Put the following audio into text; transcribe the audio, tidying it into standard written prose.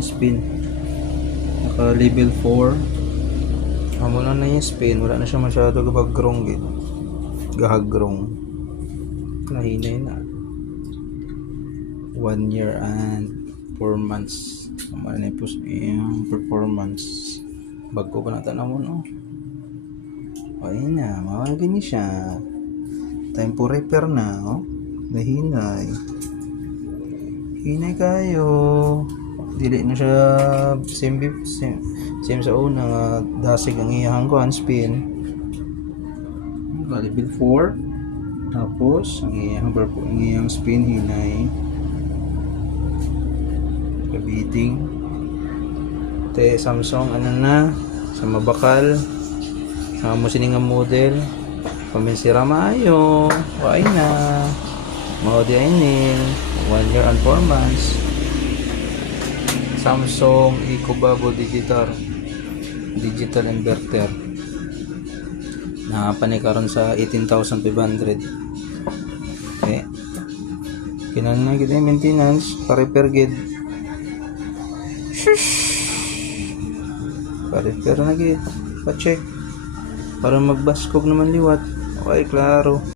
yung spin. Naka level 4. Wala na yung spin, wala na siya masyado gagrong gid. Gahagrong. Nahinay na. 1 year and 4 months. Kamala na yung performance. Bago pa natin mo, no? Ayun na, mawagin niya siya. Time for repair na, oh. Nahinay. Hinay kayo. Dili na siya same sa una. Dasig ang iyahang kuhan, spin. Level 4. Tapos, ang iyahang spin, hinay. Kabiting. Te Samsung, ano na, sa mabakal. Sa musining nga model. Paminsira maayo. Why na. Maudi ainin. 1 year and 4 months. Samsung EcoBubble Digital Inverter. Nakapanikaron sa 18,500. Okay. Kinahanglan na gid maintenance, pa-repair gid. Shush. Pa-repair na gid. Pa-check. Para magbaskog naman liwat. Okay, klaro.